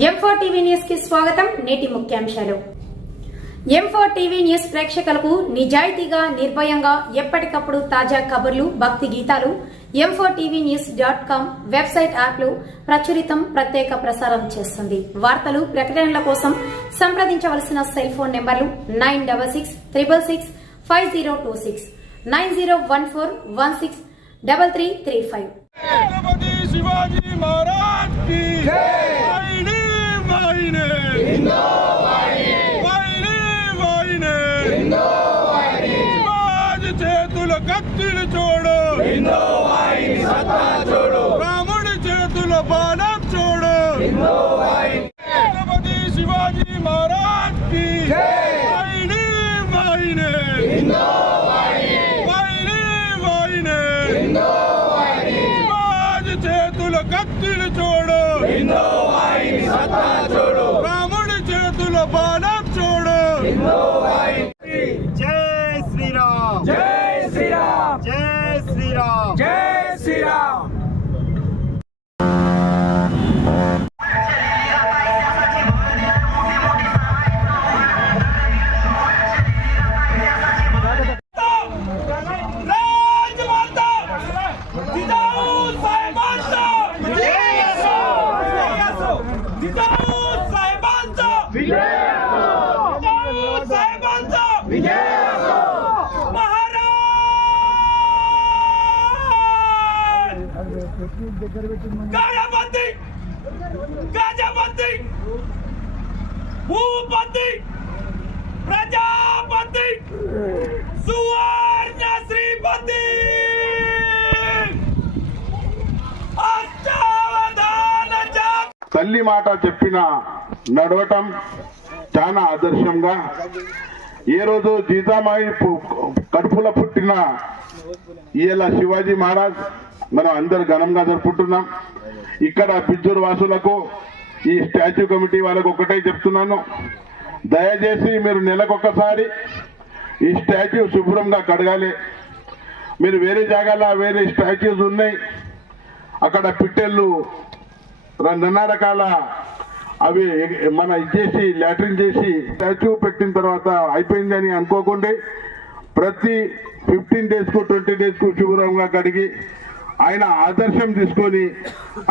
M4 TV news కి స్వాగతం. నేటి ముఖ్యాంశాలు. M4 టీవీ న్యూస్ ప్రేక్షకులకు నిజాయితీగా, నిర్భయంగా ఎప్పటికప్పుడు తాజా కబుర్లు, భక్తి గీతాలు m4tvnews.com వెబ్సైట్ యాప్లు ప్రచురితం, ప్రత్యేక ప్రసారం చేస్తుంది. వార్తలు, ప్రకటనల కోసం సంప్రదించవలసిన సెల్ ఫోన్ నెంబర్లు 9666665026 9014163335. शिवाजी महाराज की शिवाजी చేతుల కత్తిని చూడు, రాముడి చేతుల బాణం చూడు. ఛత్రపతి శివాజీ మహారాజ్ కి శివాజీ చేతుల కత్తిని చూడు, రాముడి చేతుల బాణం చూడు. జై శ్రీరామ్, జై శ్రీరామ్, జై శ్రీరామ్, జై శ్రీరామ్. గణపతి, గజపతి, భూపతి, ప్రజాపతి, సువర్ణ శ్రీపతి, తల్లి మాట చెప్పిన నడవటం చాలా ఆదర్శంగా. ఏ రోజు జీతామాయి కడుపులో పుట్టిన ఇలా శివాజీ మహారాజ్ మనం అందరు ఘనంగా జరుపుకుంటున్నాం. ఇక్కడ బిజ్జూరు వాసులకు, ఈ స్టాచ్యూ కమిటీ వాళ్ళకు ఒకటే చెప్తున్నాను, దయచేసి మీరు నెలకొకసారి ఈ స్టాచ్యూ శుభ్రంగా కడగాలి. మీరు వేరే జాగాలో వేరే స్టాచ్యూస్ ఉన్నాయి, అక్కడ పిట్టెళ్ళు నానా రకాల అవి మన ఇచ్చేసి లాట్రిన్ చేసి స్టాచ్యూ పెట్టిన తర్వాత అయిపోయిందని అనుకోకుండా ప్రతి 15 days కు 20 days కు శుభ్రంగా కడిగి ఆయన ఆదర్శం తీసుకొని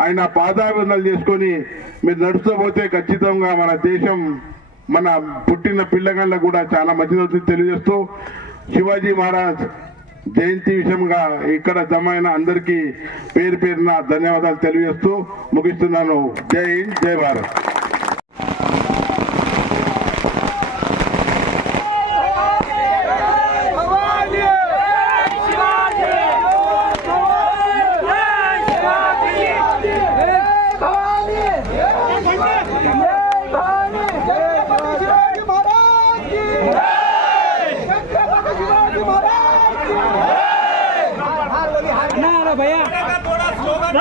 ఆయన పాదాభివందనలు చేసుకొని మీరు నడుస్తూ పోతే ఖచ్చితంగా మన దేశం, మన పుట్టిన పిల్లగాళ్ళకు కూడా చాలా మంచిది తెలియజేస్తూ, శివాజీ మహారాజ్ జయంతి విషయంగా ఇక్కడ జమైన అందరికీ పేరు పేరున ధన్యవాదాలు తెలియజేస్తూ ముగిస్తున్నాను. జై హింద్, జై భారత్. भैया थोड़ा स्लोगन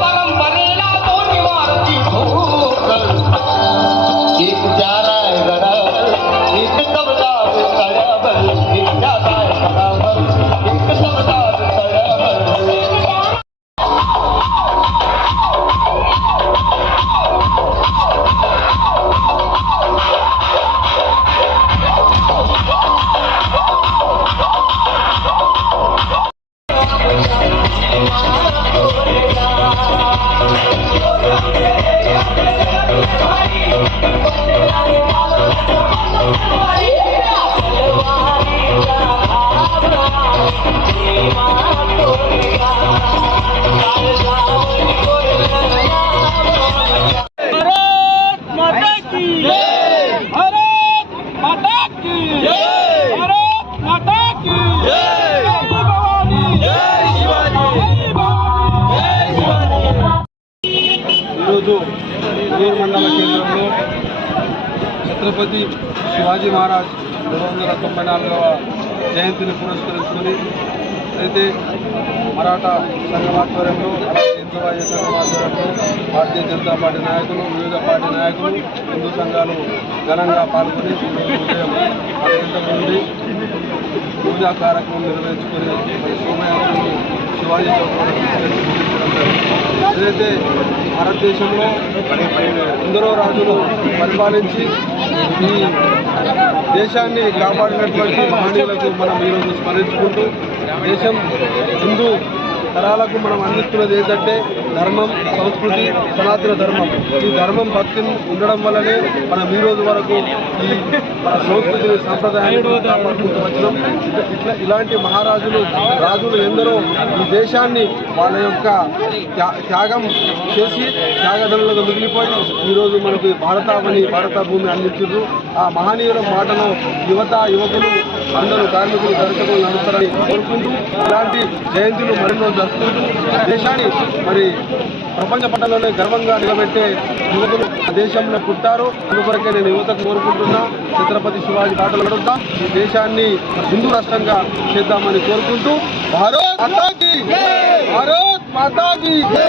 परंपरेला तो निवारती ఛత్రపతి శివాజీ మహారాజ్ 294వ జయంతిని పురస్కరించుకొని అయితే మరాఠా సంఘం ఆధ్వర్యంలో హిందూ వాద్య సంఘం ఆధ్వర్యంలో భారతీయ జనతా పార్టీ నాయకులు వివిధ పార్టీ నాయకులు హిందూ సంఘాలు ఘనంగా పాల్గొని ఉదయం 10 గంటల నుండి పూజా కార్యక్రమం నిర్వహించుకొని మరి శోభయాత్రను శివాజీ చౌక్ ఏదైతే భారతదేశంలో ఎందరో రాజులు పరిపాలించి ఈ దేశాన్ని కాపాడినటువంటి మహనీయులకు మనం ఈరోజు స్మరించుకుంటూ దేశం హిందూ తరాలకు మనం అందిస్తున్నది ఏంటంటే ధర్మం, సంస్కృతి, సనాతన ధర్మం. ఈ ధర్మం భక్తి ఉండడం వల్లనే మనం ఈ రోజు వరకు ఈ మన సంస్కృతిని సంప్రదాయాన్ని కాపాడుకుంటూ వచ్చినాం. ఇలాంటి మహారాజులు రాజులు ఎందరో ఈ దేశాన్ని వాళ్ళ యొక్క త్యాగం చేసి త్యాగదనులుగా మిగిలిపోయి ఈరోజు మనకు భారతావని భారత భూమి అందించారు. ఆ మహనీయుల మాటను యువకులు అందరూ కార్మికులు దర్శకులు నడుస్తారని కోరుకుంటూ ఇలాంటి జయంతులు మరెన్నో జరుపుకుంటూ దేశాన్ని మరి ప్రపంచ పటంలోనే గర్వంగా నిలబెట్టే యువకులు దేశంలో పుట్టారు. అందుకొరకే నేను యువతకు కోరుకుంటున్నా, ఛత్రపతి శివాజీ బాటలు నడుద్దాం, ఈ దేశాన్ని హిందూ రాష్ట్రంగా చేద్దామని కోరుకుంటూ భారత్ మాతా కీ జై!